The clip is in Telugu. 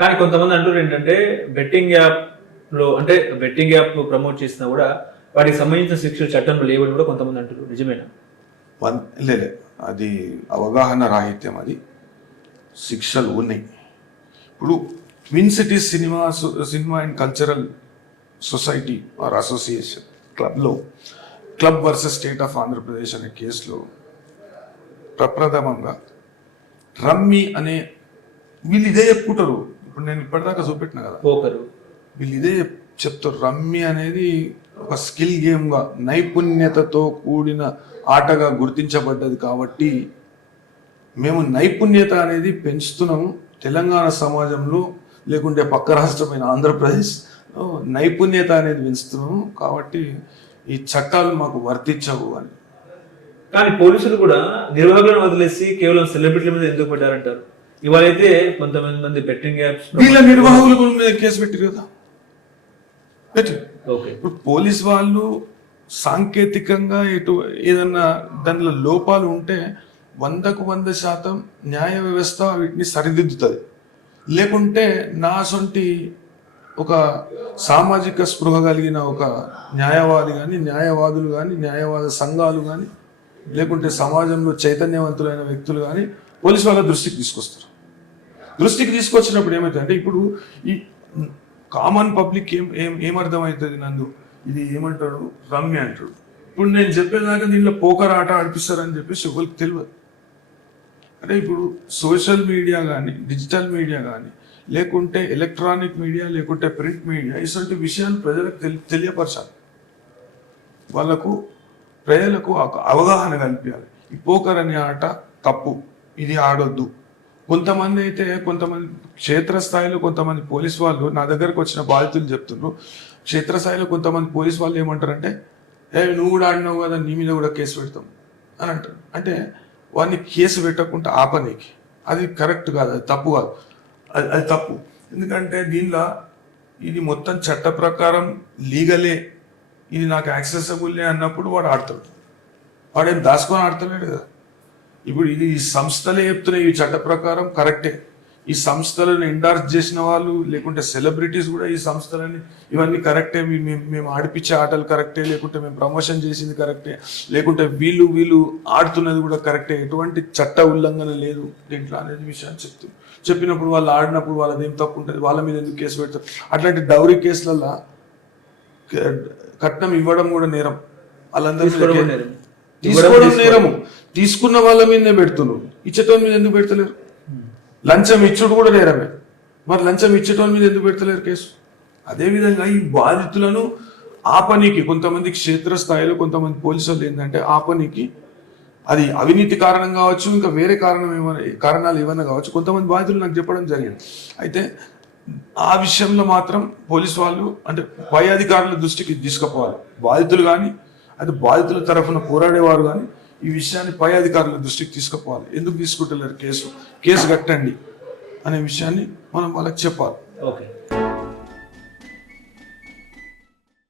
కానీ కొంతమంది అంటారు ఏంటంటే బెట్టింగ్ యాప్ లో అంటే బెట్టింగ్ యాప్ ప్రమోట్ చేసినా కూడా వాటికి సంబంధించిన శిక్షలు చట్టంలో లేవని కూడా కొంతమంది అంటారు. నిజమేనా? లేదు, అది అవగాహన రాహిత్యం. అది శిక్షలు ఉన్నాయి. ఇప్పుడు twin cities cinema and cultural society are association club versus state of Andhra Pradesh అనే కేసులో ప్రప్రథమంగా రమ్మీ అనే వీళ్ళు ఇదే చెప్పుకుంటారు. ఇప్పుడు నేను ఇప్పటిదాకా చూపెట్టిన కదా, పోకరు, వీళ్ళు ఇదే చెప్తారు. రమ్మీ అనేది ఒక స్కిల్ గేమ్గా నైపుణ్యతతో కూడిన ఆటగా గుర్తించబడ్డది. కాబట్టి మేము నైపుణ్యత అనేది పెంచుతున్నాము తెలంగాణ సమాజంలో, లేకుంటే పక్క రాష్ట్రమైన ఆంధ్రప్రదేశ్ నైపుణ్యత అనేది పెంచుతున్నాము. కాబట్టి ఈ చట్టాలు మాకు వర్తించవు అని. కానీ పోలీసులు కూడా నిర్వాహకులను వదిలేసి కేవలం సెలబ్రిటీల మీద ఎందుకు పడ్డారంటారు? ఇవాళైతే కొంతమంది బెట్టింగ్ యాప్స్ వీళ్ళ నిర్వాహకుల మీద కేసు పెట్టారు కదా. ఓకే, ఇప్పుడు పోలీస్ వాళ్ళు సాంకేతికంగా ఏదన్నా దానిలో లోపాలు ఉంటే 100% న్యాయ వ్యవస్థ వీటిని సరిదిద్దుతుంది. లేకుంటే నా సొంటి ఒక సామాజిక స్పృహ కలిగిన ఒక న్యాయవాది కానీ, న్యాయవాదులు కానీ, న్యాయవాద సంఘాలు కానీ, లేకుంటే సమాజంలో చైతన్యవంతులైన వ్యక్తులు కానీ పోలీసు వాళ్ళ దృష్టికి తీసుకొస్తారు. దృష్టికి తీసుకొచ్చినప్పుడు ఏమవుతుందంటే, ఇప్పుడు ఈ కామన్ పబ్లిక్ ఏమర్థమవుతుంది? నందు ఇది ఏమంటాడు, రమ్య అంటాడు. ఇప్పుడు నేను చెప్పేదాకా దీనిలో పోకర్ ఆట ఆడిపిస్తారని చెప్పేసి ఎవరికి తెలియదు. అంటే ఇప్పుడు సోషల్ మీడియా కానీ, డిజిటల్ మీడియా కానీ, లేకుంటే ఎలక్ట్రానిక్ మీడియా, లేకుంటే ప్రింట్ మీడియా, ఇటువంటి విషయాలు ప్రజలకు తెలియపరచాలి. ప్రజలకు అవగాహన కల్పించాలి. ఈ పోకర్ అనే ఆట తప్పు, ఇది ఆడొద్దు. కొంతమంది క్షేత్రస్థాయిలో కొంతమంది పోలీస్ వాళ్ళు నా దగ్గరకు వచ్చిన బాధితులు చెప్తున్నారు. క్షేత్రస్థాయిలో కొంతమంది పోలీస్ వాళ్ళు ఏమంటారంటే, నువ్వు కూడా ఆడినావు కదా, నీ మీద కూడా కేసు పెడతాం అని అంటారు. అంటే వాడిని కేసు పెట్టకుండా ఆపనీకి అది కరెక్ట్ కాదు, అది తప్పు కాదు, అది తప్పు. ఎందుకంటే దీనిలో ఇది మొత్తం చట్ట ప్రకారం లీగలే, ఇది నాకు యాక్సెసబుల్లే అన్నప్పుడు వాడు ఆడతాడు. వాడేం దాచుకొని ఆడతలేడు కదా. ఇప్పుడు ఇది ఈ సంస్థలే చెప్తున్నాయి ఈ చట్ట ప్రకారం కరెక్టే. ఈ సంస్థలను ఎండార్స్ చేసిన వాళ్ళు, లేకుంటే సెలబ్రిటీస్ కూడా ఈ సంస్థలని ఇవన్నీ కరెక్టే, మేము ఆడిపించే ఆటలు కరెక్టే, లేకుంటే మేము ప్రమోషన్ చేసింది కరెక్టే, లేకుంటే వీళ్ళు ఆడుతున్నది కూడా కరెక్టే, ఎటువంటి చట్ట ఉల్లంఘన లేదు దీంట్లో అనేది విషయాన్ని చెప్పినప్పుడు వాళ్ళు ఆడినప్పుడు వాళ్ళది ఏం తప్పు ఉంటుంది, వాళ్ళ మీద ఎందుకు కేసు పెడతారు? అట్లాంటి డౌరీ కేసులలో కట్నం ఇవ్వడం కూడా నేరం, వాళ్ళందరూ తీసుకోవడం నేరము. తీసుకున్న వాళ్ళ మీదనే పెడుతున్నారు, ఇచ్చేటోని మీద ఎందుకు పెడతలేరు? లంచం ఇచ్చుడు కూడా నేరమే, మరి లంచం ఇచ్చేటోని మీద ఎందుకు పెడతలేరు కేసు? అదేవిధంగా ఈ బాధితులను ఆపనీకి కొంతమంది క్షేత్రస్థాయిలో కొంతమంది పోలీసులు ఏంటంటే ఆపనీకి, అది అవినీతి కారణం కావచ్చు, ఇంకా వేరే కారణాలు ఏమైనా కావచ్చు, కొంతమంది బాధితులు నాకు చెప్పడం జరిగింది. అయితే ఆ విషయంలో మాత్రం పోలీసు వాళ్ళు అంటే పై అధికారుల దృష్టికి తీసుకుపోవాలి. బాధితులు కానీ, అది బాధితుల తరఫున పోరాడేవారు కానీ ఈ విషయాన్ని పై అధికారుల దృష్టికి తీసుకుపోవాలి. ఎందుకు తీసుకుంటలేరు కేసు కట్టండి అనే విషయాన్ని మనం వాళ్ళకి చెప్పాలి. ఓకే.